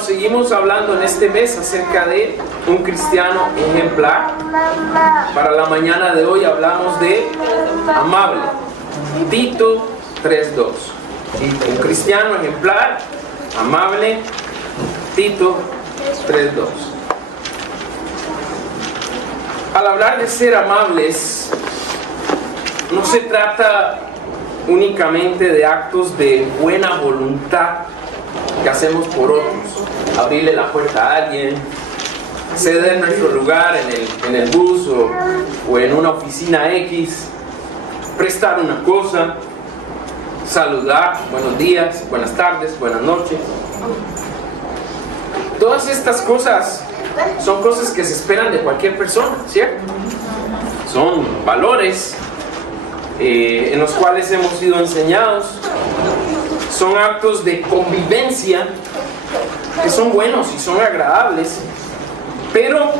seguimos hablando en este mes acerca de un cristiano ejemplar. Para la mañana de hoy hablamos de amable. Tito 3:2. Un cristiano ejemplar, amable. Tito 3:2. Al hablar de ser amables, no se trata únicamente de actos de buena voluntad que hacemos por otros. Abrirle la puerta a alguien, ceder nuestro lugar en el bus o en una oficina X, prestar una cosa, saludar, buenos días, buenas tardes, buenas noches. Todas estas cosas son cosas que se esperan de cualquier persona, ¿cierto? Son valores en los cuales hemos sido enseñados. Son actos de convivencia que son buenos y son agradables, pero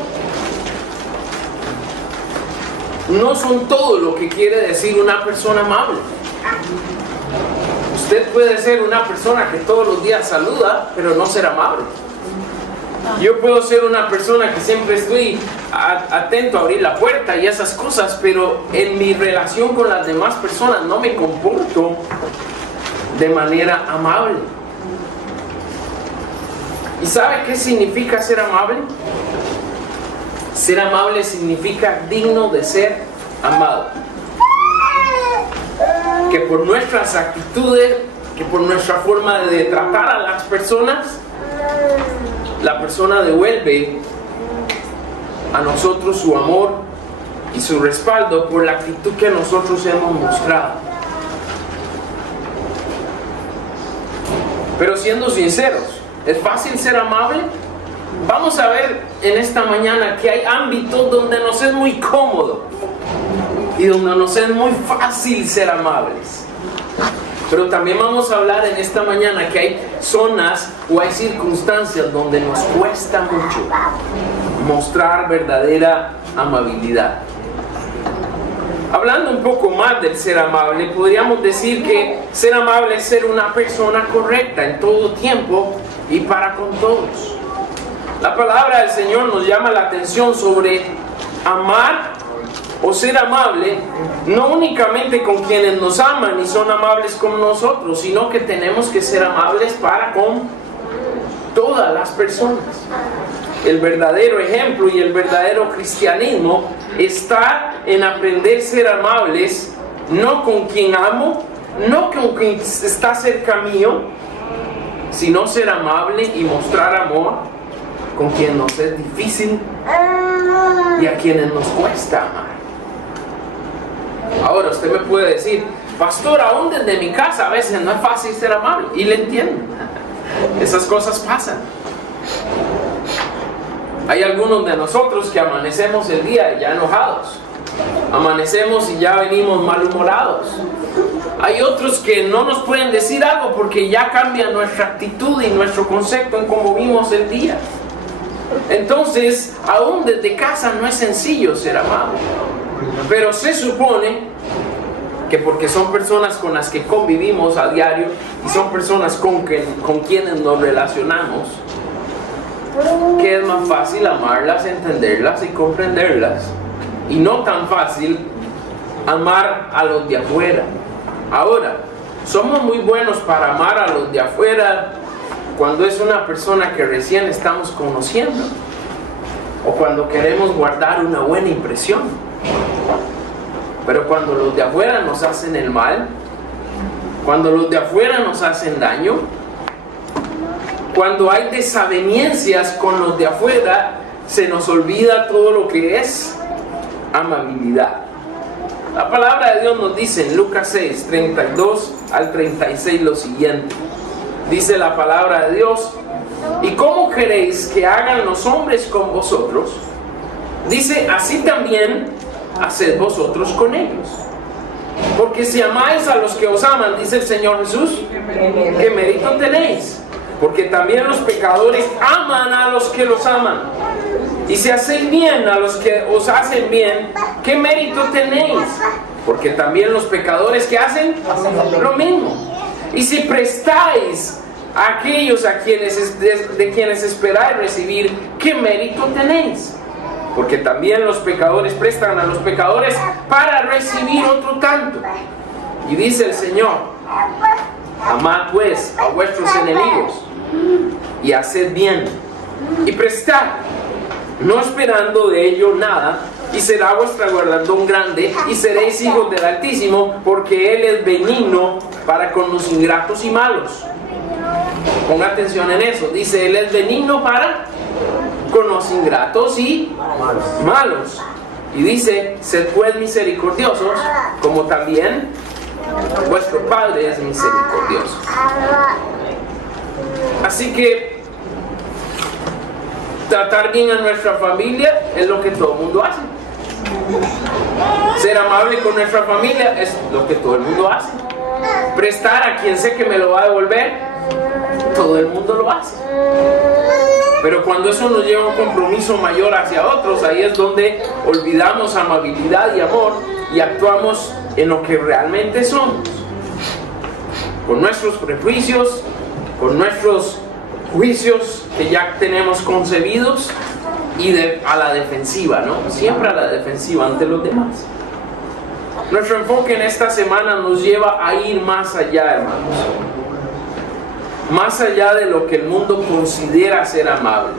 no son todo lo que quiere decir una persona amable. Usted puede ser una persona que todos los días saluda, pero no ser amable. Yo puedo ser una persona que siempre estoy atento a abrir la puerta y esas cosas, pero en mi relación con las demás personas no me comporto de manera amable. ¿Y sabe qué significa ser amable? Ser amable significa digno de ser amado. Que por nuestras actitudes, que por nuestra forma de tratar a las personas, la persona devuelve a nosotros su amor y su respaldo por la actitud que nosotros hemos mostrado. Pero siendo sinceros, ¿es fácil ser amable? Vamos a ver en esta mañana que hay ámbitos donde nos es muy cómodo y donde nos es muy fácil ser amables. Pero también vamos a hablar en esta mañana que hay zonas o hay circunstancias donde nos cuesta mucho mostrar verdadera amabilidad. Hablando un poco más del ser amable, podríamos decir que ser amable es ser una persona correcta en todo tiempo y para con todos. La palabra del Señor nos llama la atención sobre amar o ser amable, no únicamente con quienes nos aman y son amables con nosotros, sino que tenemos que ser amables para con todas las personas. El verdadero ejemplo y el verdadero cristianismo está en aprender a ser amables, no con quien amo, no con quien está cerca mío, sino ser amable y mostrar amor con quien nos es difícil y a quienes nos cuesta amar. Ahora usted me puede decir, pastor, aún desde mi casa a veces no es fácil ser amable, y le entiendo. Esas cosas pasan. Hay algunos de nosotros que amanecemos el día ya enojados, amanecemos y ya venimos malhumorados. Hay otros que no nos pueden decir algo porque ya cambia nuestra actitud y nuestro concepto en cómo vimos el día. Entonces, aún desde casa no es sencillo ser amable. Pero se supone que porque son personas con las que convivimos a diario y son personas con quienes nos relacionamos, que es más fácil amarlas, entenderlas y comprenderlas, y no tan fácil amar a los de afuera. Ahora, somos muy buenos para amar a los de afuera cuando es una persona que recién estamos conociendo o cuando queremos guardar una buena impresión. Pero cuando los de afuera nos hacen el mal, cuando los de afuera nos hacen daño, cuando hay desavenencias con los de afuera, se nos olvida todo lo que es amabilidad. La palabra de Dios nos dice en Lucas 6, 32 al 36 lo siguiente. Dice la palabra de Dios: ¿y cómo queréis que hagan los hombres con vosotros? Dice, así también haced vosotros con ellos. Porque si amáis a los que os aman, dice el Señor Jesús, ¿qué mérito tenéis? Porque también los pecadores aman a los que los aman. Y si hacéis bien a los que os hacen bien, ¿qué mérito tenéis? Porque también los pecadores, ¿qué hacen? Lo mismo. Y si prestáis a aquellos de quienes esperáis recibir, ¿qué mérito tenéis? Porque también los pecadores prestan a los pecadores para recibir otro tanto. Y dice el Señor: amad pues a vuestros enemigos y haced bien y prestad, no esperando de ello nada, y será vuestra galardón grande, y seréis hijos del Altísimo, porque Él es benigno para con los ingratos y malos. Ponga atención en eso. Dice: Él es benigno para con los ingratos y malos. Y dice: sed pues misericordiosos, como también vuestro Padre es misericordioso. Así que tratar bien a nuestra familia es lo que todo el mundo hace. Ser amable con nuestra familia es lo que todo el mundo hace. Prestar a quien sé que me lo va a devolver, todo el mundo lo hace. Pero cuando eso nos lleva a un compromiso mayor hacia otros, ahí es donde olvidamos amabilidad y amor y actuamos en lo que realmente somos, con nuestros prejuicios, con nuestros juicios que ya tenemos concebidos, y a la defensiva, ¿no? Siempre a la defensiva ante los demás. Nuestro enfoque en esta semana nos lleva a ir más allá, hermanos. Más allá de lo que el mundo considera ser amable.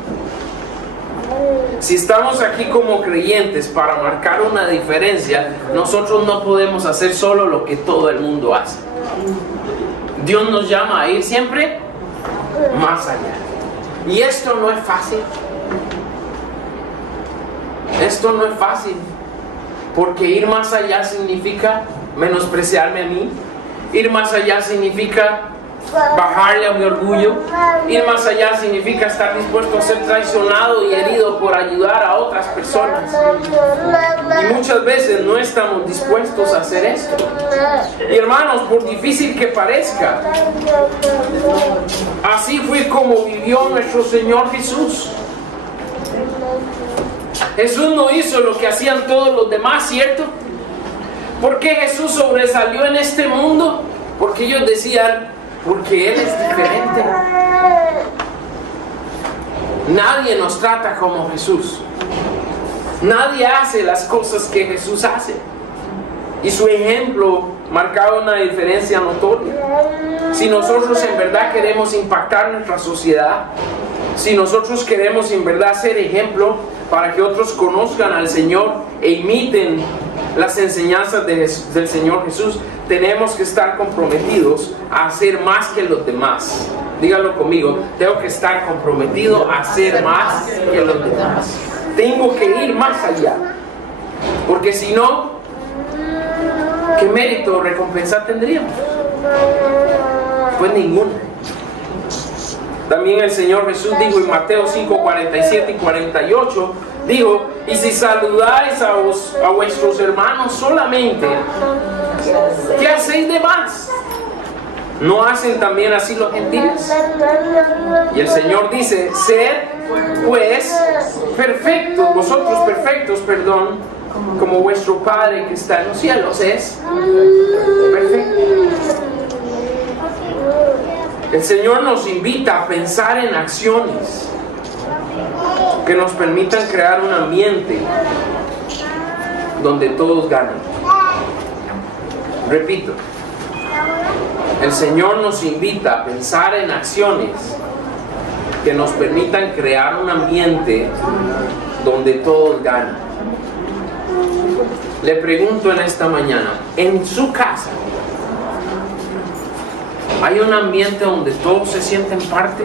Si estamos aquí como creyentes para marcar una diferencia, nosotros no podemos hacer solo lo que todo el mundo hace. Dios nos llama a ir siempre más allá. Y esto no es fácil. Esto no es fácil. Porque ir más allá significa menospreciarme a mí. Ir más allá significa bajarle a mi orgullo. Ir más allá significa estar dispuesto a ser traicionado y herido por ayudar a otras personas. Y muchas veces no estamos dispuestos a hacer esto. Y hermanos, por difícil que parezca, así fue como vivió nuestro Señor Jesús. Jesús no hizo lo que hacían todos los demás, ¿cierto? ¿Por qué Jesús sobresalió en este mundo? Porque ellos decían: porque Él es diferente. Nadie nos trata como Jesús. Nadie hace las cosas que Jesús hace. Y su ejemplo marcaba una diferencia notoria. Si nosotros en verdad queremos impactar nuestra sociedad, si nosotros queremos en verdad ser ejemplo para que otros conozcan al Señor e imiten las enseñanzas del Señor Jesús, tenemos que estar comprometidos a hacer más que los demás. Dígalo conmigo: tengo que estar comprometido a hacer más que los demás. Tengo que ir más allá. Porque si no, ¿qué mérito o recompensa tendríamos? Pues ninguna. También el Señor Jesús dijo en Mateo 5, 47 y 48, dijo: y si saludáis a vuestros hermanos solamente, ¿qué hacéis de más? ¿No hacen también así los gentiles? Y el Señor dice: sed pues perfectos, vosotros perfectos, como vuestro Padre que está en los cielos es perfecto. El Señor nos invita a pensar en acciones que nos permitan crear un ambiente donde todos ganen. Repito, el Señor nos invita a pensar en acciones que nos permitan crear un ambiente donde todos ganan. Le pregunto en esta mañana, en su casa, ¿hay un ambiente donde todos se sienten parte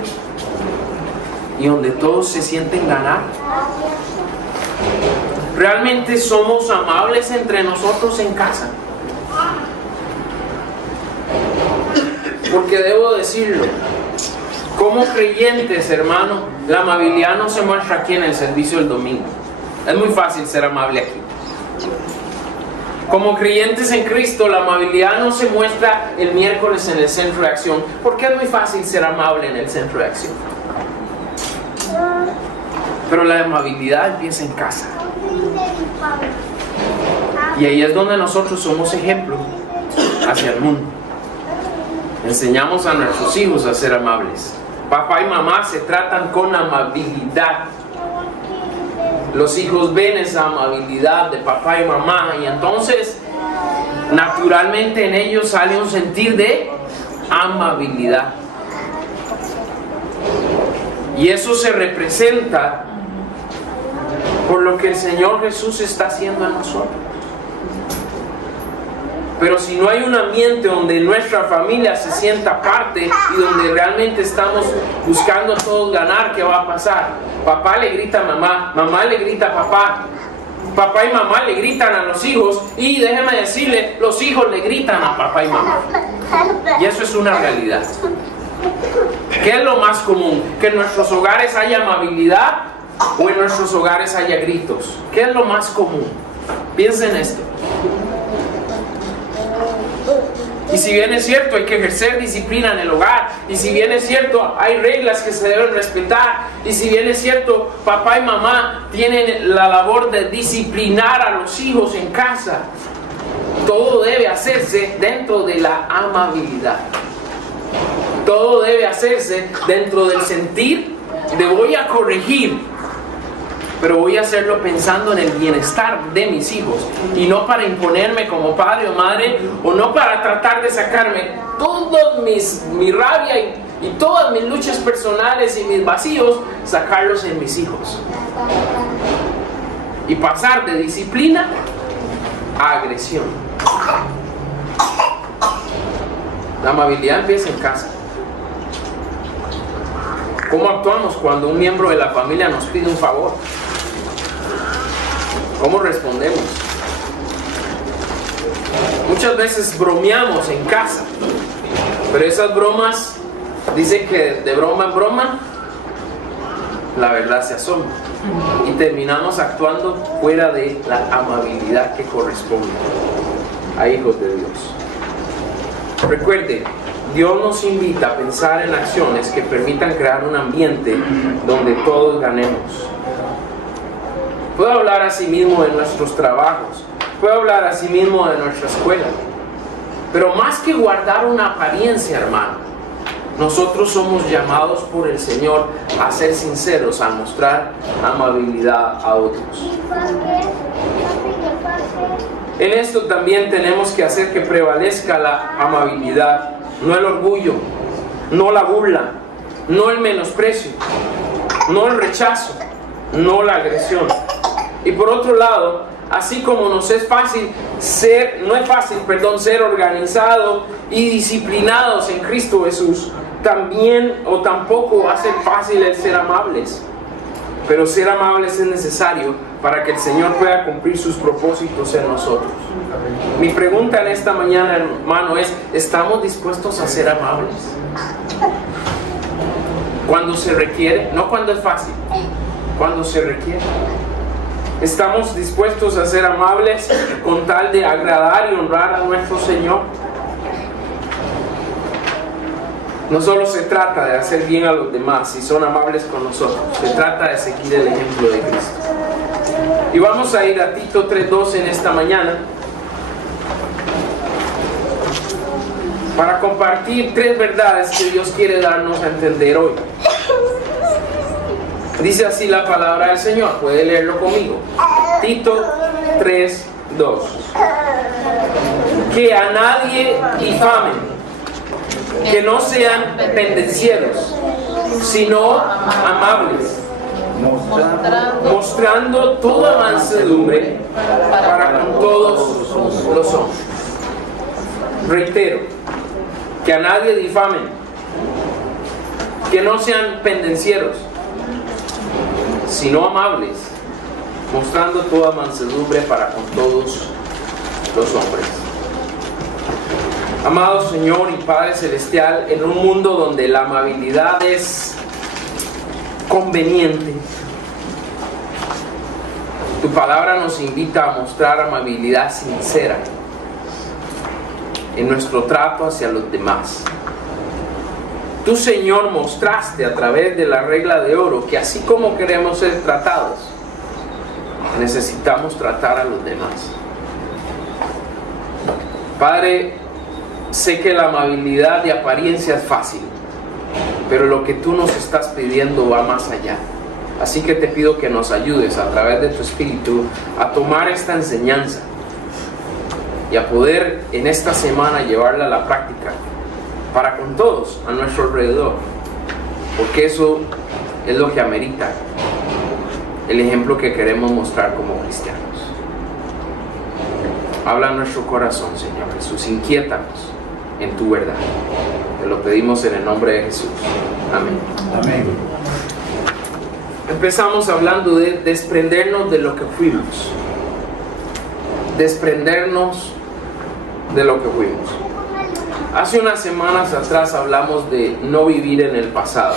y donde todos se sienten ganar? ¿Realmente somos amables entre nosotros en casa? Porque debo decirlo, como creyentes, hermano, la amabilidad no se muestra aquí en el servicio del domingo. Es muy fácil ser amable aquí. Como creyentes en Cristo, la amabilidad no se muestra el miércoles en el centro de acción, porque es muy fácil ser amable en el centro de acción. Pero la amabilidad empieza en casa. Y ahí es donde nosotros somos ejemplo hacia el mundo. Enseñamos a nuestros hijos a ser amables. Papá y mamá se tratan con amabilidad. Los hijos ven esa amabilidad de papá y mamá y entonces naturalmente en ellos sale un sentir de amabilidad. Y eso se representa por lo que el Señor Jesús está haciendo en nosotros. Pero si no hay un ambiente donde nuestra familia se sienta parte y donde realmente estamos buscando todos ganar, ¿qué va a pasar? Papá le grita a mamá, mamá le grita a papá, papá y mamá le gritan a los hijos y déjeme decirle, los hijos le gritan a papá y mamá. Y eso es una realidad. ¿Qué es lo más común? ¿Que en nuestros hogares haya amabilidad o en nuestros hogares haya gritos? ¿Qué es lo más común? Piensen en esto. Y si bien es cierto, hay que ejercer disciplina en el hogar. Y si bien es cierto, hay reglas que se deben respetar. Y si bien es cierto, papá y mamá tienen la labor de disciplinar a los hijos en casa. Todo debe hacerse dentro de la amabilidad. Todo debe hacerse dentro del sentir de voy a corregir, pero voy a hacerlo pensando en el bienestar de mis hijos y no para imponerme como padre o madre, o no para tratar de sacarme toda mi rabia y todas mis luchas personales y mis vacíos, sacarlos en mis hijos y pasar de disciplina a agresión. La amabilidad empieza en casa. ¿Cómo actuamos cuando un miembro de la familia nos pide un favor? ¿Cómo respondemos? Muchas veces bromeamos en casa, pero esas bromas, dice que de broma en broma, la verdad se asoma. Y terminamos actuando fuera de la amabilidad que corresponde a hijos de Dios. Recuerde, Dios nos invita a pensar en acciones que permitan crear un ambiente donde todos ganemos. Puedo hablar a sí mismo de nuestros trabajos, puedo hablar a sí mismo de nuestra escuela, pero más que guardar una apariencia, hermano, nosotros somos llamados por el Señor a ser sinceros, a mostrar amabilidad a otros. En esto también tenemos que hacer que prevalezca la amabilidad, no el orgullo, no la burla, no el menosprecio, no el rechazo, no la agresión. Y por otro lado, así como nos es fácil ser organizado y disciplinados en Cristo Jesús, también o tampoco va a ser fácil el ser amables. Pero ser amables es necesario para que el Señor pueda cumplir sus propósitos en nosotros. Mi pregunta en esta mañana, hermano, es: ¿estamos dispuestos a ser amables? Cuando se requiere, no cuando es fácil, cuando se requiere. ¿Estamos dispuestos a ser amables con tal de agradar y honrar a nuestro Señor? No solo se trata de hacer bien a los demás si son amables con nosotros, se trata de seguir el ejemplo de Cristo. Y vamos a ir a Tito 3:2 en esta mañana para compartir 3 verdades que Dios quiere darnos a entender hoy. Dice así la palabra del Señor, puede leerlo conmigo. Tito 3:2. Que a nadie difamen, que no sean pendencieros, sino amables, mostrando toda mansedumbre para con todos los hombres. Reitero, que a nadie difamen, que no sean pendencieros, sino amables, mostrando toda mansedumbre para con todos los hombres. Amado Señor y Padre Celestial, en un mundo donde la amabilidad es conveniente, tu palabra nos invita a mostrar amabilidad sincera en nuestro trato hacia los demás. Tú, Señor, mostraste a través de la regla de oro que así como queremos ser tratados, necesitamos tratar a los demás. Padre, sé que la amabilidad de apariencia es fácil, pero lo que tú nos estás pidiendo va más allá. Así que te pido que nos ayudes a través de tu Espíritu a tomar esta enseñanza y a poder en esta semana llevarla a la práctica para con todos a nuestro alrededor, porque eso es lo que amerita el ejemplo que queremos mostrar como cristianos. Habla a nuestro corazón, Señor Jesús, inquiétanos en tu verdad. Te lo pedimos en el nombre de Jesús. Amén. Amén. Empezamos hablando de desprendernos de lo que fuimos. Desprendernos de lo que fuimos. Hace unas semanas atrás hablamos de no vivir en el pasado.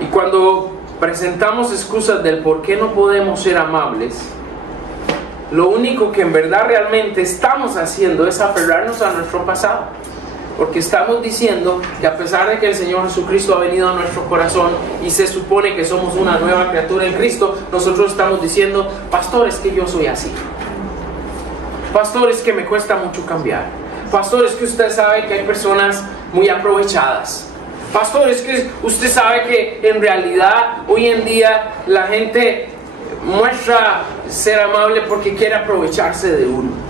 Y cuando presentamos excusas del por qué no podemos ser amables, lo único que en verdad realmente estamos haciendo es aferrarnos a nuestro pasado. Porque estamos diciendo que a pesar de que el Señor Jesucristo ha venido a nuestro corazón y se supone que somos una nueva criatura en Cristo, nosotros estamos diciendo, pastor, es que yo soy así. Pastor, es que me cuesta mucho cambiar. Pastor, es que usted sabe que hay personas muy aprovechadas. Pastor, es que usted sabe que en realidad hoy en día la gente muestra ser amable porque quiere aprovecharse de uno.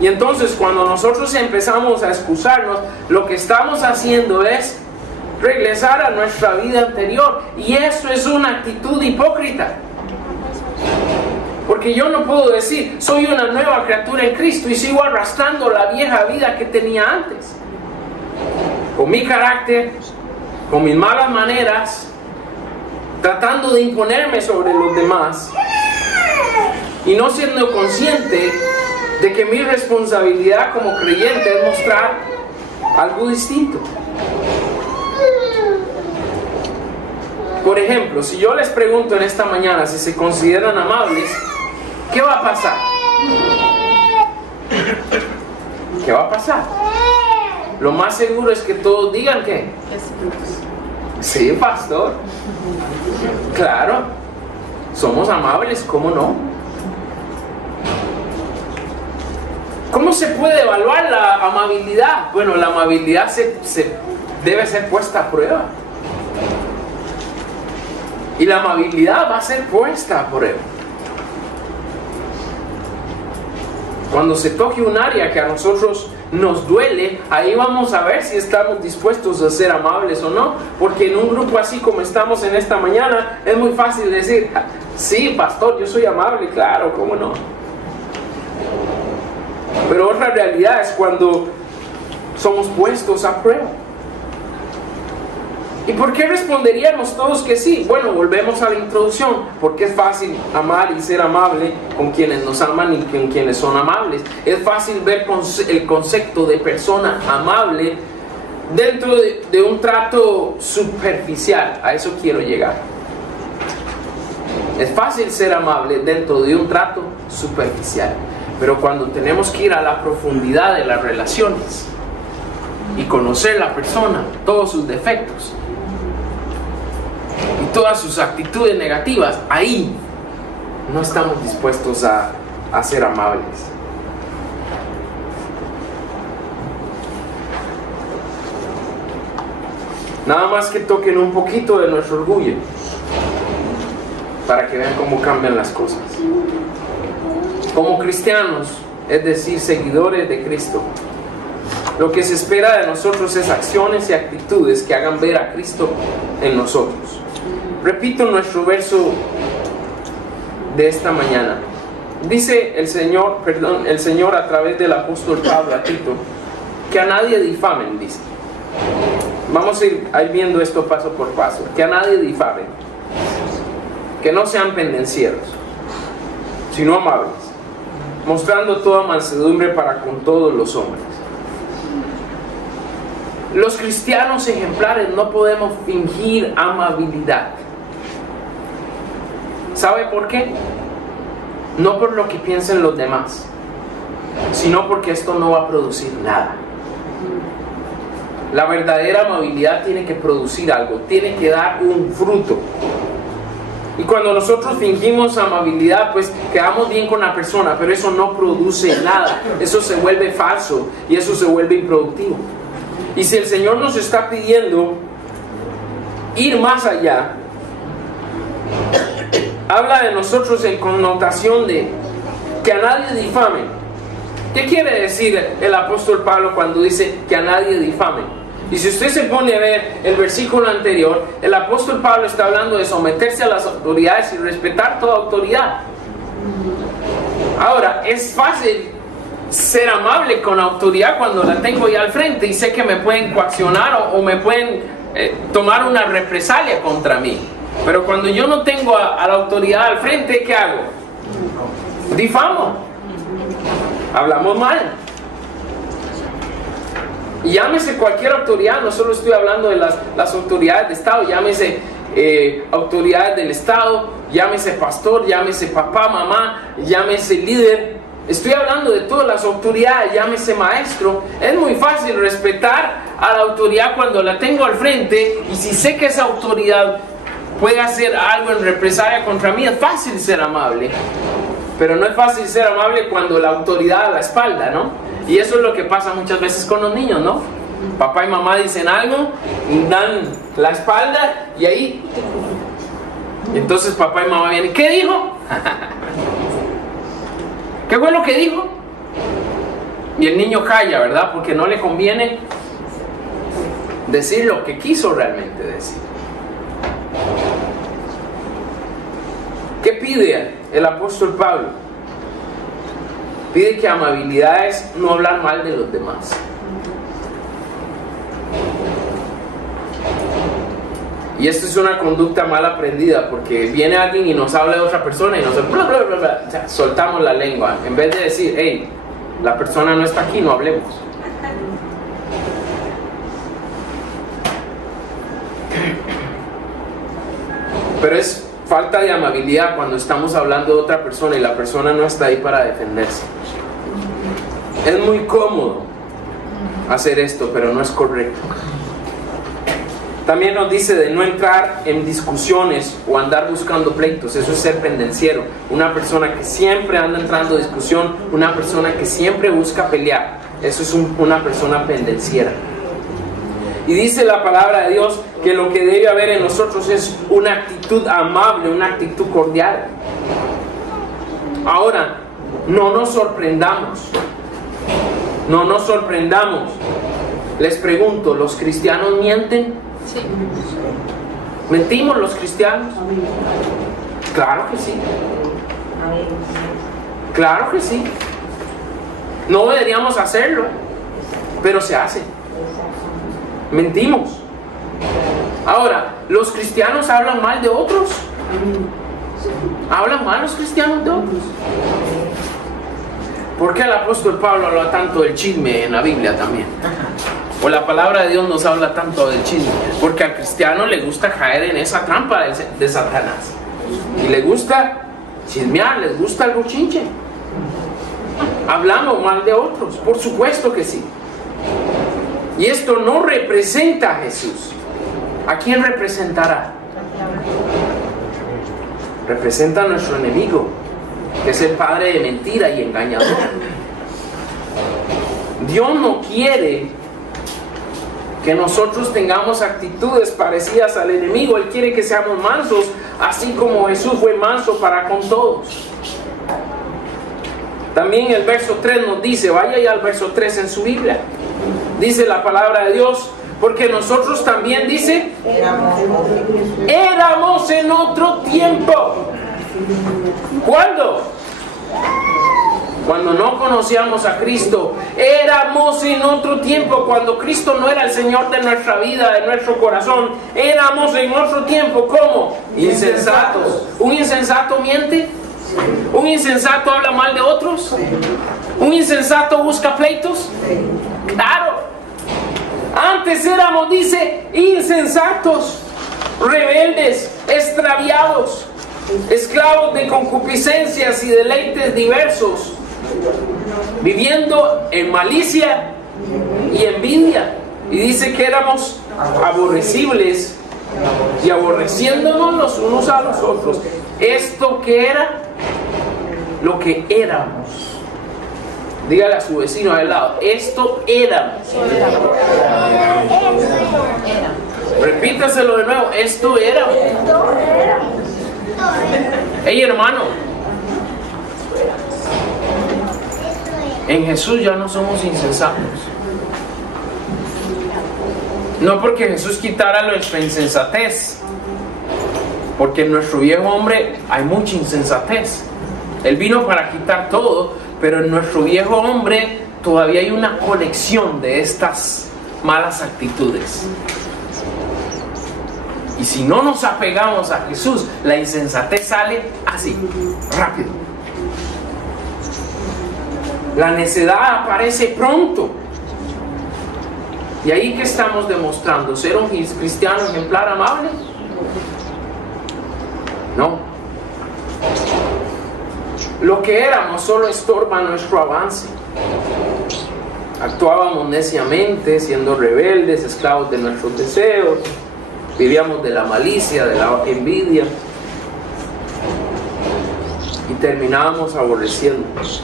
Y entonces cuando nosotros empezamos a excusarnos, lo que estamos haciendo es regresar a nuestra vida anterior. Y eso es una actitud hipócrita. Porque yo no puedo decir, soy una nueva criatura en Cristo y sigo arrastrando la vieja vida que tenía antes. Con mi carácter, con mis malas maneras, tratando de imponerme sobre los demás y no siendo consciente de que mi responsabilidad como creyente es mostrar algo distinto. Por ejemplo, si yo les pregunto en esta mañana si se consideran amables, ¿qué va a pasar? ¿Qué va a pasar? Lo más seguro es que todos digan que sí, pastor. Claro, somos amables, ¿cómo no? ¿Cómo se puede evaluar la amabilidad? Bueno, la amabilidad debe ser puesta a prueba. Y la amabilidad va a ser puesta a prueba. Cuando se toque un área que a nosotros nos duele, ahí vamos a ver si estamos dispuestos a ser amables o no. Porque en un grupo así como estamos en esta mañana, es muy fácil decir, sí, pastor, yo soy amable, claro, ¿cómo no? Pero otra realidad es cuando somos puestos a prueba. ¿Y por qué responderíamos todos que sí? Bueno, volvemos a la introducción. Porque es fácil amar y ser amable con quienes nos aman y con quienes son amables. Es fácil ver el concepto de persona amable dentro de un trato superficial. A eso quiero llegar. Es fácil ser amable dentro de un trato superficial. Pero cuando tenemos que ir a la profundidad de las relaciones y conocer la persona, todos sus defectos y todas sus actitudes negativas, ahí no estamos dispuestos a ser amables. Nada más que toquen un poquito de nuestro orgullo para que vean cómo cambian las cosas. Como cristianos, es decir, seguidores de Cristo, lo que se espera de nosotros es acciones y actitudes que hagan ver a Cristo en nosotros. Repito nuestro verso de esta mañana. Dice el Señor a través del apóstol Pablo a Tito, que a nadie difamen, dice. Vamos a ir viendo esto paso por paso. Que a nadie difamen, que no sean pendencieros, sino amables, mostrando toda mansedumbre para con todos los hombres. Los cristianos ejemplares no podemos fingir amabilidad. ¿Sabe por qué? No por lo que piensen los demás, sino porque esto no va a producir nada. La verdadera amabilidad tiene que producir algo, tiene que dar un fruto. Y cuando nosotros fingimos amabilidad, pues quedamos bien con la persona, pero eso no produce nada. Eso se vuelve falso y eso se vuelve improductivo. Y si el Señor nos está pidiendo ir más allá, habla de nosotros en connotación de que a nadie difamen. ¿Qué quiere decir el apóstol Pablo cuando dice que a nadie difamen? Y si usted se pone a ver el versículo anterior, el apóstol Pablo está hablando de someterse a las autoridades y respetar toda autoridad. Ahora, es fácil ser amable con autoridad cuando la tengo ya al frente y sé que me pueden coaccionar o me pueden tomar una represalia contra mí. Pero cuando yo no tengo a la autoridad al frente, ¿qué hago? Difamo. Hablamos mal. Y llámese cualquier autoridad, no solo estoy hablando de las autoridades de Estado, llámese autoridades del Estado, llámese pastor, llámese papá, mamá, llámese líder. Estoy hablando de todas las autoridades, llámese maestro. Es muy fácil respetar a la autoridad cuando la tengo al frente, y si sé que esa autoridad puede hacer algo en represalia contra mí, es fácil ser amable. Pero no es fácil ser amable cuando la autoridad a la espalda, ¿no? Y eso es lo que pasa muchas veces con los niños, ¿no? Papá y mamá dicen algo, dan la espalda y ahí... Entonces papá y mamá vienen, ¿qué dijo? ¿Qué fue lo que dijo? Y el niño calla, ¿verdad? Porque no le conviene decir lo que quiso realmente decir. ¿Qué pide el apóstol Pablo? Pide que amabilidad es no hablar mal de los demás. Y esto es una conducta mal aprendida, porque viene alguien y nos habla de otra persona y nosotros bla, bla, bla, bla, o sea, soltamos la lengua. En vez de decir, hey, la persona no está aquí, no hablemos. Pero es falta de amabilidad cuando estamos hablando de otra persona y la persona no está ahí para defenderse. Es muy cómodo hacer esto, pero no es correcto. También nos dice de no entrar en discusiones o andar buscando pleitos. Eso es ser pendenciero. Una persona que siempre anda entrando en discusión, una persona que siempre busca pelear. Eso es una persona pendenciera. Y dice la palabra de Dios que lo que debe haber en nosotros es una actitud amable, una actitud cordial. Ahora, no nos sorprendamos. No nos sorprendamos. Les pregunto, ¿los cristianos mienten? Sí. ¿Mentimos los cristianos? Claro que sí. Claro que sí. No deberíamos hacerlo, pero se hace. Mentimos. Ahora, ¿los cristianos hablan mal de otros? ¿Hablan mal los cristianos de otros? ¿Por qué el apóstol Pablo habla tanto del chisme en la Biblia también? O la palabra de Dios nos habla tanto del chisme. Porque al cristiano le gusta caer en esa trampa de Satanás. Y le gusta chismear, les gusta el bochinche. Hablamos mal de otros, por supuesto que sí. Y esto no representa a Jesús. ¿A quién representará? Representa a nuestro enemigo, que es el padre de mentira y engañador. Dios no quiere que nosotros tengamos actitudes parecidas al enemigo. Él quiere que seamos mansos, así como Jesús fue manso para con todos. También el verso 3 nos dice, vaya ya al verso 3 en su Biblia, dice la palabra de Dios, porque nosotros también, dice, éramos en otro tiempo. ¿Cuándo? Cuando no conocíamos a Cristo. Éramos en otro tiempo, cuando Cristo no era el Señor de nuestra vida, de nuestro corazón. Éramos en otro tiempo, ¿cómo? Insensatos. ¿Un insensato miente? ¿Un insensato habla mal de otros? ¿Un insensato busca pleitos? Claro. Antes éramos, dice, insensatos, rebeldes, extraviados, esclavos de concupiscencias y deleites diversos, viviendo en malicia y envidia. Y dice que éramos aborrecibles y aborreciéndonos los unos a los otros. Esto que era lo que éramos. Dígale a su vecino al lado, esto éramos. Repítaselo de nuevo, esto éramos. Hey, hermano, en Jesús ya no somos insensatos. No porque Jesús quitara nuestra insensatez, porque en nuestro viejo hombre hay mucha insensatez. Él vino para quitar todo, pero en nuestro viejo hombre todavía hay una colección de estas malas actitudes. Y si no nos apegamos a Jesús, la insensatez sale así, rápido. La necedad aparece pronto. ¿Y ahí qué estamos demostrando? ¿Ser un cristiano ejemplar amable? No. Lo que éramos solo estorba nuestro avance. Actuábamos neciamente, siendo rebeldes, esclavos de nuestros deseos. Vivíamos de la malicia, de la envidia. Y terminábamos aborreciéndonos.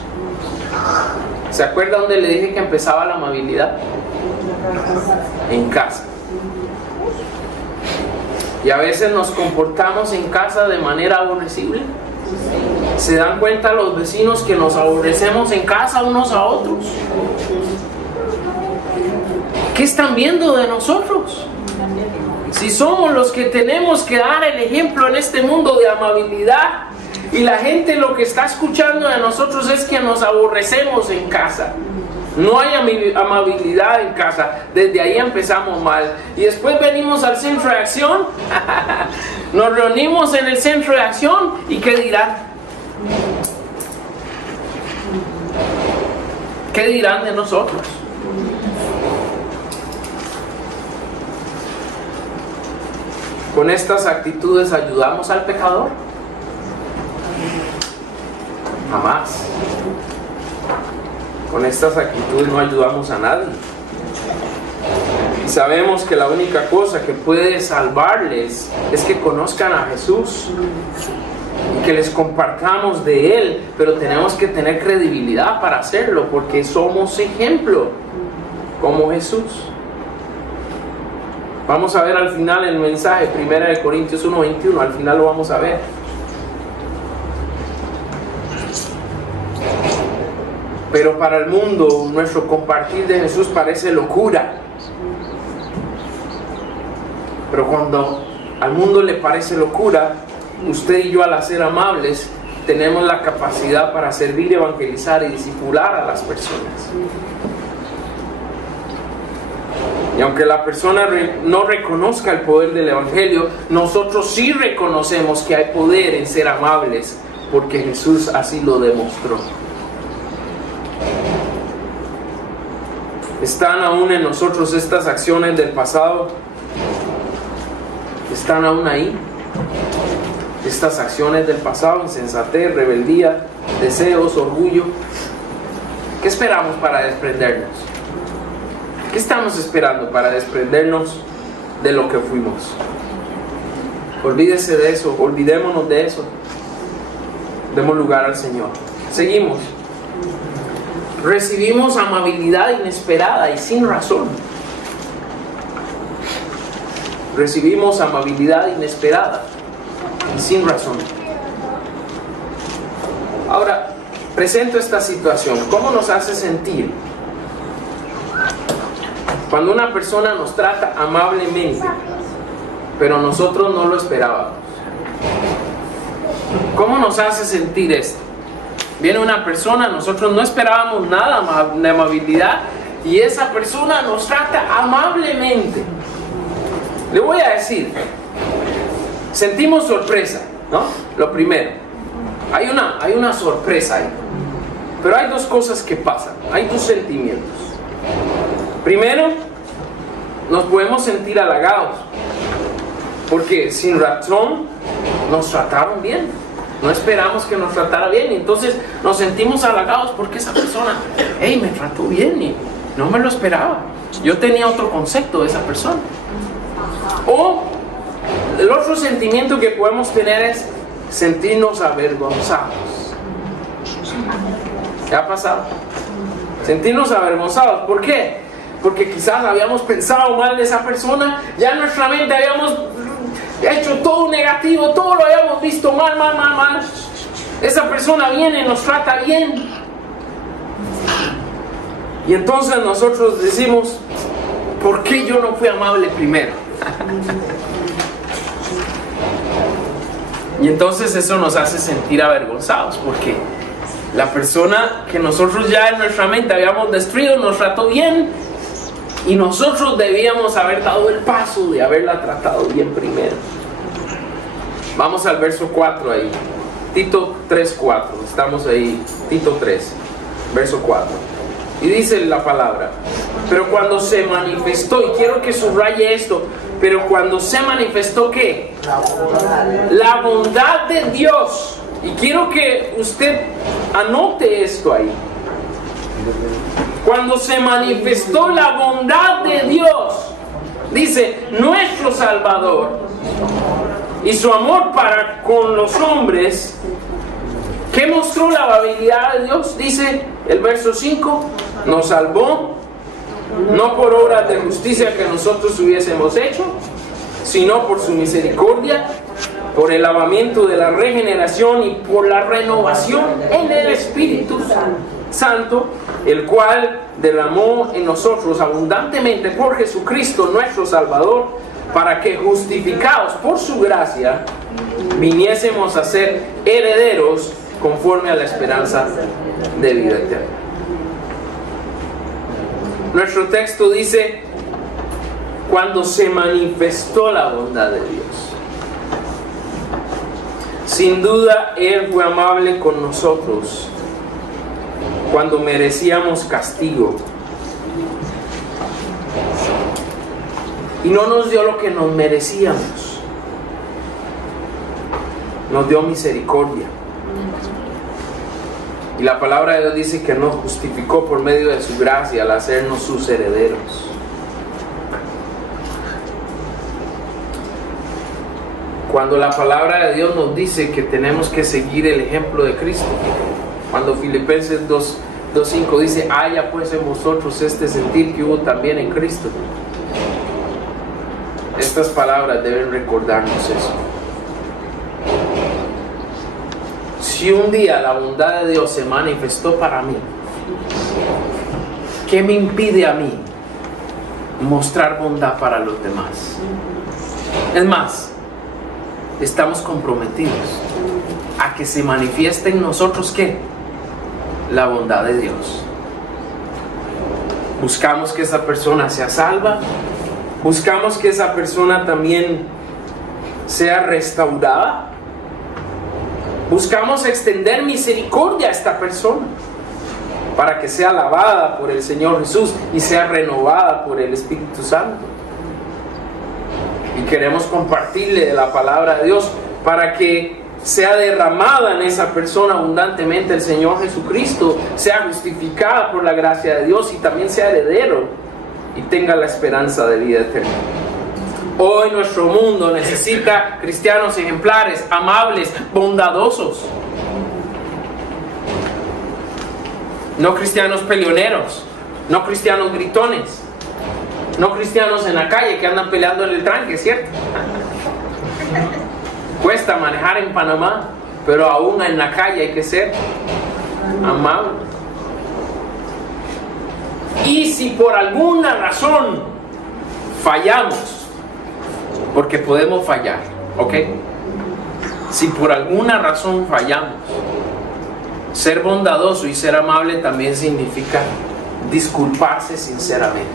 ¿Se acuerda dónde le dije que empezaba la amabilidad? En casa. Y a veces nos comportamos en casa de manera aborrecible. ¿Se dan cuenta los vecinos que nos aborrecemos en casa unos a otros? ¿Qué están viendo de nosotros? Si somos los que tenemos que dar el ejemplo en este mundo de amabilidad, y la gente lo que está escuchando de nosotros es que nos aborrecemos en casa. No hay amabilidad en casa. Desde ahí empezamos mal. Y después venimos al centro de acción. Nos reunimos en el centro de acción. ¿Y qué dirán? ¿Qué dirán de nosotros? ¿Con estas actitudes ayudamos al pecador? Jamás. Con estas actitudes no ayudamos a nadie. Y sabemos que la única cosa que puede salvarles es que conozcan a Jesús y que les compartamos de Él, pero tenemos que tener credibilidad para hacerlo, porque somos ejemplo como Jesús. Vamos a ver al final el mensaje, 1 Corintios 1:21, al final lo vamos a ver. Pero para el mundo, nuestro compartir de Jesús parece locura. Pero cuando al mundo le parece locura, usted y yo, al ser amables, tenemos la capacidad para servir, evangelizar y discipular a las personas. Y aunque la persona no reconozca el poder del Evangelio, nosotros sí reconocemos que hay poder en ser amables, porque Jesús así lo demostró. ¿Están aún en nosotros estas acciones del pasado? ¿Están aún ahí? Estas acciones del pasado, insensatez, rebeldía, deseos, orgullo. ¿Qué esperamos para desprendernos? ¿Qué estamos esperando para desprendernos de lo que fuimos? Olvídese de eso, olvidémonos de eso. Demos lugar al Señor. Seguimos. Recibimos amabilidad inesperada y sin razón. Recibimos amabilidad inesperada y sin razón. Ahora, presento esta situación. ¿Cómo nos hace sentir cuando una persona nos trata amablemente, pero nosotros no lo esperábamos? ¿Cómo nos hace sentir esto? Viene una persona, nosotros no esperábamos nada de amabilidad, y esa persona nos trata amablemente. Le voy a decir, sentimos sorpresa, ¿no? Lo primero, hay una sorpresa ahí. Pero hay dos cosas que pasan, hay dos sentimientos. Primero, nos podemos sentir halagados, porque sin razón nos trataron bien. No esperamos que nos tratara bien, y entonces nos sentimos halagados porque esa persona, me trató bien y no me lo esperaba. Yo tenía otro concepto de esa persona. O El otro sentimiento que podemos tener es sentirnos avergonzados. ¿Qué ha pasado? Sentirnos avergonzados. ¿Por qué? Porque quizás habíamos pensado mal de esa persona, ya en nuestra mente habíamos hecho todo negativo, todo lo habíamos visto mal. Esa persona viene y nos trata bien. Y entonces nosotros decimos, ¿por qué yo no fui amable primero? Y entonces eso nos hace sentir avergonzados, porque la persona que nosotros ya en nuestra mente habíamos destruido nos trató bien, y nosotros debíamos haber dado el paso de haberla tratado bien primero. Vamos al verso 4 ahí. Tito 3:4. Estamos ahí. Tito 3, verso 4. Y dice la palabra: pero cuando se manifestó, y quiero que subraye esto, pero cuando se manifestó, ¿qué? La bondad de Dios. Y quiero que usted anote esto ahí. Cuando se manifestó la bondad de Dios, dice, nuestro Salvador, y su amor para con los hombres, ¿qué mostró la amabilidad de Dios? Dice el verso 5, nos salvó, no por obras de justicia que nosotros hubiésemos hecho, sino por su misericordia, por el lavamiento de la regeneración y por la renovación en el Espíritu Santo, el cual derramó en nosotros abundantemente por Jesucristo nuestro Salvador, para que justificados por su gracia viniésemos a ser herederos conforme a la esperanza de vida eterna. Nuestro texto dice, cuando se manifestó la bondad de Dios. Sin duda Él fue amable con nosotros cuando merecíamos castigo, y no nos dio lo que nos merecíamos, nos dio misericordia. Y la palabra de Dios dice que nos justificó por medio de su gracia al hacernos sus herederos. Cuando la palabra de Dios nos dice que tenemos que seguir el ejemplo de Cristo, cuando Filipenses 2:5 dice, haya pues en vosotros este sentir que hubo también en Cristo. Estas palabras deben recordarnos eso. Si un día la bondad de Dios se manifestó para mí, ¿qué me impide a mí mostrar bondad para los demás? Es más, estamos comprometidos a que se manifieste en nosotros, ¿qué? La bondad de Dios. Buscamos que esa persona sea salva, buscamos que esa persona también sea restaurada, buscamos extender misericordia a esta persona para que sea lavada por el Señor Jesús y sea renovada por el Espíritu Santo. Y queremos compartirle de la palabra de Dios para que sea derramada en esa persona abundantemente el Señor Jesucristo, sea justificada por la gracia de Dios y también sea heredero y tenga la esperanza de vida eterna. Hoy nuestro mundo necesita cristianos ejemplares, amables, bondadosos. No cristianos peleoneros, no cristianos gritones, no cristianos en la calle que andan peleando en el tranque, ¿cierto? Cuesta manejar en Panamá, pero aún en la calle hay que ser amable. Y si por alguna razón fallamos, porque podemos fallar, ¿ok? Si por alguna razón fallamos, ser bondadoso y ser amable también significa disculparse sinceramente,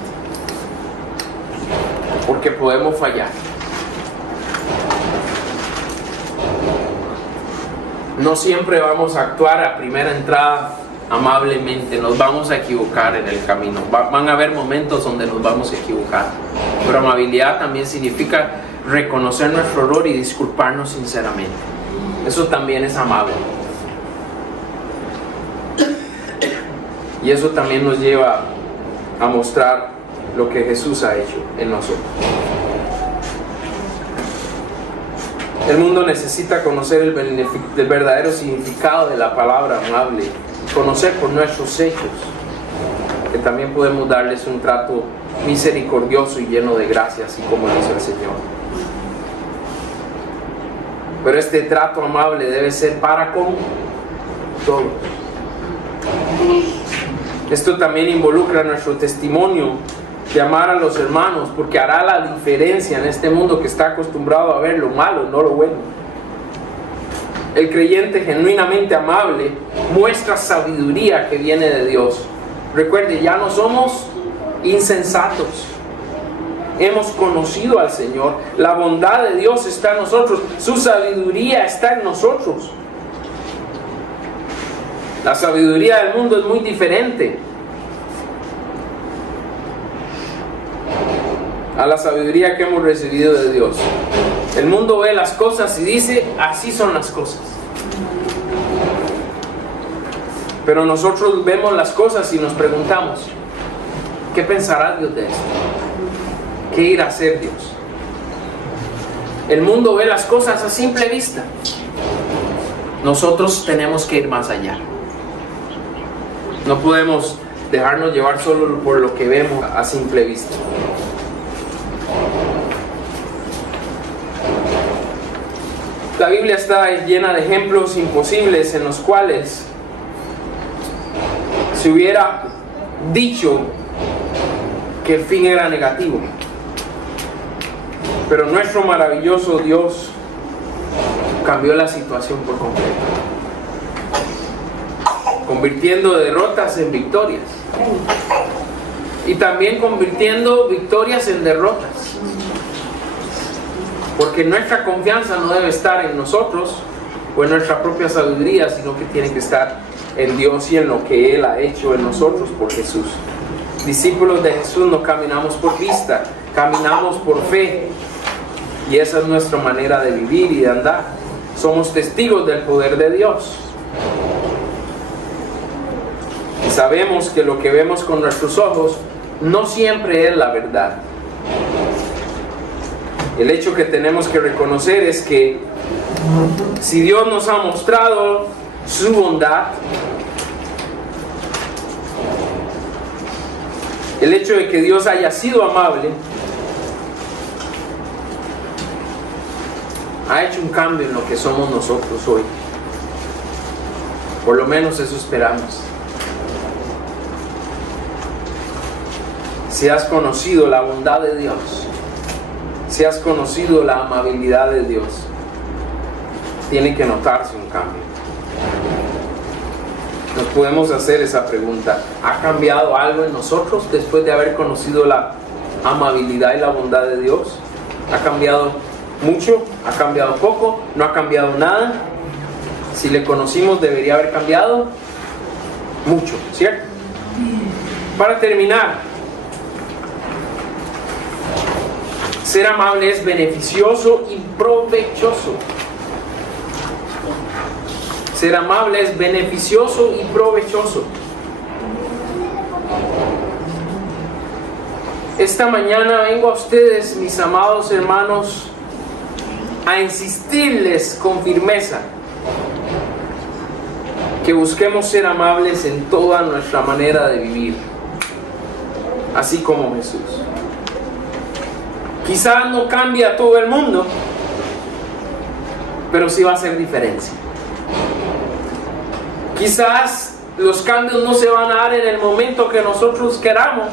porque podemos fallar. No siempre vamos a actuar a primera entrada amablemente, nos vamos a equivocar en el camino. Van a haber momentos donde nos vamos a equivocar, pero amabilidad también significa reconocer nuestro error y disculparnos sinceramente. Eso también es amable. Y eso también nos lleva a mostrar lo que Jesús ha hecho en nosotros. El mundo necesita conocer el verdadero significado de la palabra amable, conocer por nuestros hechos que también podemos darles un trato misericordioso y lleno de gracia, así como lo hizo el Señor. Pero este trato amable debe ser para con todos. Esto también involucra nuestro testimonio de amar a los hermanos, porque hará la diferencia en este mundo que está acostumbrado a ver lo malo, no lo bueno. El creyente genuinamente amable muestra sabiduría que viene de Dios. Recuerde, ya no somos insensatos. Hemos conocido al Señor. La bondad de Dios está en nosotros. Su sabiduría está en nosotros. La sabiduría del mundo es muy diferente a la sabiduría que hemos recibido de Dios. El mundo ve las cosas y dice, así son las cosas. Pero nosotros vemos las cosas y nos preguntamos, ¿qué pensará Dios de esto? ¿Qué irá a hacer Dios? El mundo ve las cosas a simple vista. Nosotros tenemos que ir más allá. No podemos dejarnos llevar solo por lo que vemos a simple vista. La Biblia está llena de ejemplos imposibles en los cuales se hubiera dicho que el fin era negativo. Pero nuestro maravilloso Dios cambió la situación por completo, convirtiendo derrotas en victorias y también convirtiendo victorias en derrotas. Porque nuestra confianza no debe estar en nosotros o en nuestra propia sabiduría, sino que tiene que estar en Dios y en lo que Él ha hecho en nosotros por Jesús. Discípulos de Jesús no caminamos por vista, caminamos por fe. Y esa es nuestra manera de vivir y de andar. Somos testigos del poder de Dios. Y sabemos que lo que vemos con nuestros ojos no siempre es la verdad. El hecho que tenemos que reconocer es que si Dios nos ha mostrado su bondad, el hecho de que Dios haya sido amable, ha hecho un cambio en lo que somos nosotros hoy. Por lo menos eso esperamos. Si has conocido la bondad de Dios, si has conocido la amabilidad de Dios, tiene que notarse un cambio. Nos podemos hacer esa pregunta: ¿ha cambiado algo en nosotros después de haber conocido la amabilidad y la bondad de Dios? ¿Ha cambiado mucho? ¿Ha cambiado poco? ¿No ha cambiado nada? Si le conocimos, debería haber cambiado mucho, ¿cierto? Para terminar, ser amable es beneficioso y provechoso. Ser amable es beneficioso y provechoso. Esta mañana vengo a ustedes, mis amados hermanos, a insistirles con firmeza que busquemos ser amables en toda nuestra manera de vivir, así como Jesús. Quizás no cambie a todo el mundo, pero sí va a hacer diferencia. Quizás los cambios no se van a dar en el momento que nosotros queramos,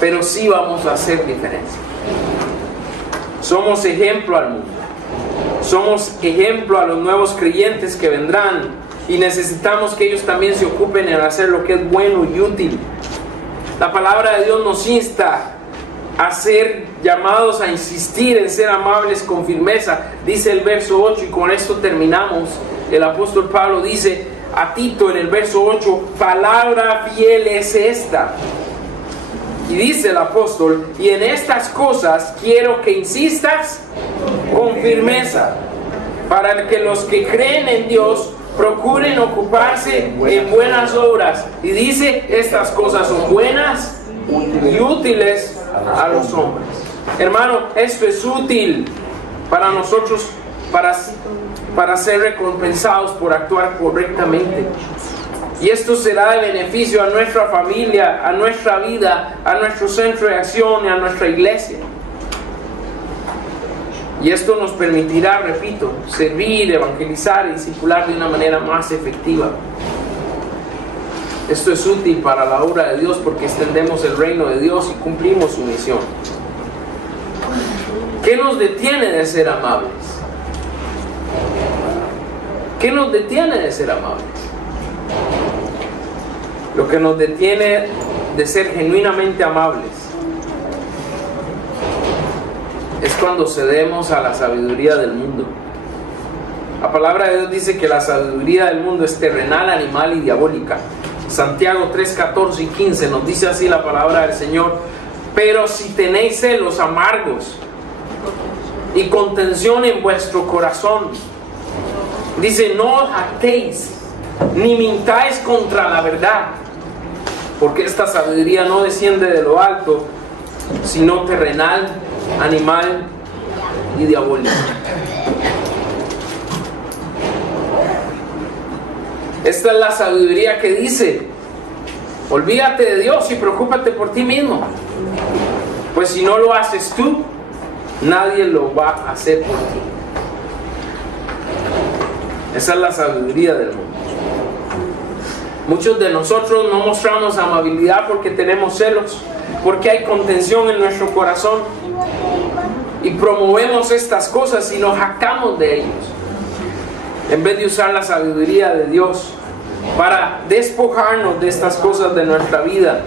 pero sí vamos a hacer diferencia. Somos ejemplo al mundo. Somos ejemplo a los nuevos creyentes que vendrán, y necesitamos que ellos también se ocupen en hacer lo que es bueno y útil. La palabra de Dios nos insta a ser llamados a insistir en ser amables con firmeza. Dice el verso 8, y con esto terminamos. El apóstol Pablo dice a Tito en el verso 8: palabra fiel es esta. Y dice el apóstol: y en estas cosas quiero que insistas con firmeza, para que los que creen en Dios procuren ocuparse en buenas obras. Y dice, estas cosas son buenas y útiles a los hombres. Hermano, esto es útil para nosotros para ser recompensados por actuar correctamente. Y esto será de beneficio a nuestra familia, a nuestra vida, a nuestro centro de acción y a nuestra iglesia. Y esto nos permitirá, repito, servir, evangelizar y discipular de una manera más efectiva. Esto es útil para la obra de Dios porque extendemos el reino de Dios y cumplimos su misión. ¿Qué nos detiene de ser amables? ¿Qué nos detiene de ser amables? Lo que nos detiene de ser genuinamente amables es cuando cedemos a la sabiduría del mundo. La palabra de Dios dice que la sabiduría del mundo es terrenal, animal y diabólica. Santiago 3, 14 y 15 nos dice así la palabra del Señor: pero si tenéis celos amargos y contención en vuestro corazón, dice, no os jactéis ni mintáis contra la verdad, porque esta sabiduría no desciende de lo alto, sino terrenal, animal y diabólica. Esta es la sabiduría que dice: olvídate de Dios y preocúpate por ti mismo, pues si no lo haces tú, nadie lo va a hacer por ti. Esa es la sabiduría del mundo. Muchos de nosotros no mostramos amabilidad porque tenemos celos, porque hay contención en nuestro corazón, y promovemos estas cosas y nos jactamos de ellos, en vez de usar la sabiduría de Dios para despojarnos de estas cosas de nuestra vida.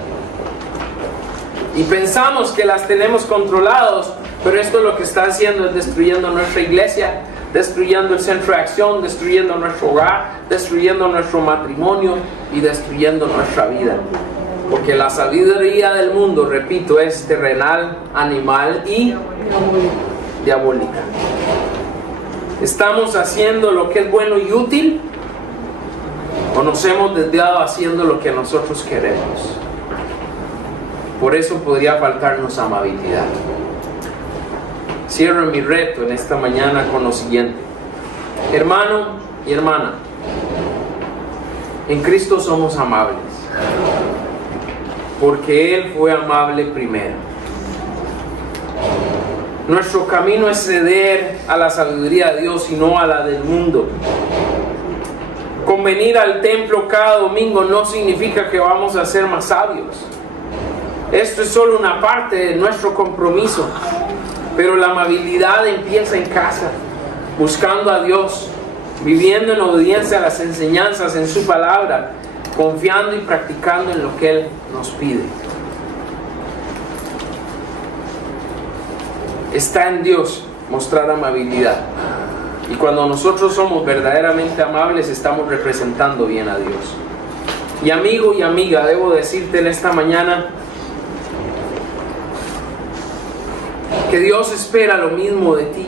Y pensamos que las tenemos controlados, pero esto lo que está haciendo es destruyendo nuestra iglesia, destruyendo el centro de acción, destruyendo nuestro hogar, destruyendo nuestro matrimonio y destruyendo nuestra vida. Porque la sabiduría del mundo, repito, es terrenal, animal y diabólica. ¿Estamos haciendo lo que es bueno y útil? ¿O nos hemos desviado haciendo lo que nosotros queremos? Por eso podría faltarnos amabilidad. Cierro mi reto en esta mañana con lo siguiente: hermano y hermana, en Cristo somos amables, porque Él fue amable primero. Nuestro camino es ceder a la sabiduría de Dios y no a la del mundo. Con venir al templo cada domingo no significa que vamos a ser más sabios. Esto es solo una parte de nuestro compromiso. Pero la amabilidad empieza en casa, buscando a Dios, viviendo en obediencia a las enseñanzas en su palabra, confiando y practicando en lo que Él nos pide. Está en Dios mostrar amabilidad. Y cuando nosotros somos verdaderamente amables, estamos representando bien a Dios. Y amigo y amiga, debo decirte en esta mañana que Dios espera lo mismo de ti.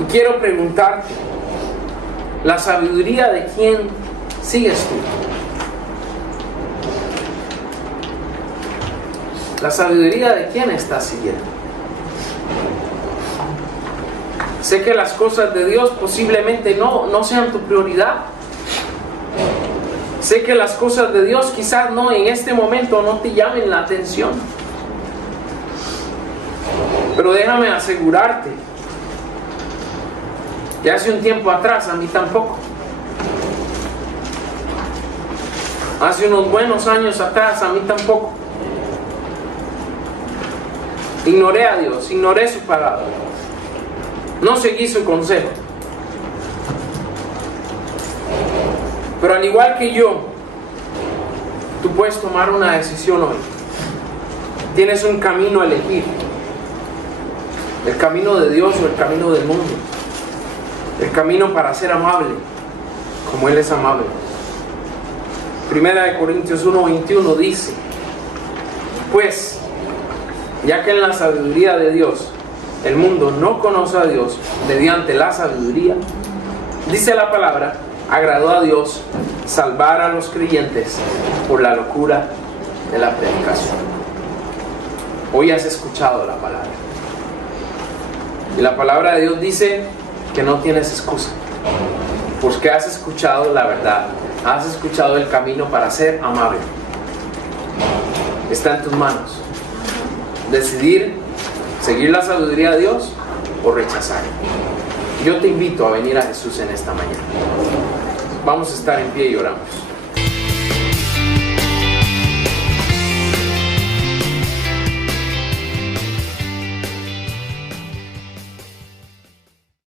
Y quiero preguntarte, ¿la sabiduría de quién sigues tú? ¿La sabiduría de quién estás siguiendo? Sé que las cosas de Dios posiblemente no sean tu prioridad. Sé que las cosas de Dios quizás no en este momento no te llamen la atención. Pero déjame asegurarte que hace un tiempo atrás a mí tampoco. Hace unos buenos años atrás a mí tampoco. Ignoré a Dios, ignoré su palabra. No seguí su consejo. Pero al igual que yo, tú puedes tomar una decisión hoy. Tienes un camino a elegir: el camino de Dios o el camino del mundo. El camino para ser amable, como Él es amable. Primera de Corintios 1:21 dice: pues, ya que en la sabiduría de Dios el mundo no conoce a Dios mediante la sabiduría, dice la palabra, agradó a Dios salvar a los creyentes por la locura de la predicación. Hoy has escuchado la palabra. Y la palabra de Dios dice que no tienes excusa. Porque has escuchado la verdad. Has escuchado el camino para ser amable. Está en tus manos. Decidir seguir la sabiduría de Dios o rechazar. Yo te invito a venir a Jesús en esta mañana. Vamos a estar en pie y oramos.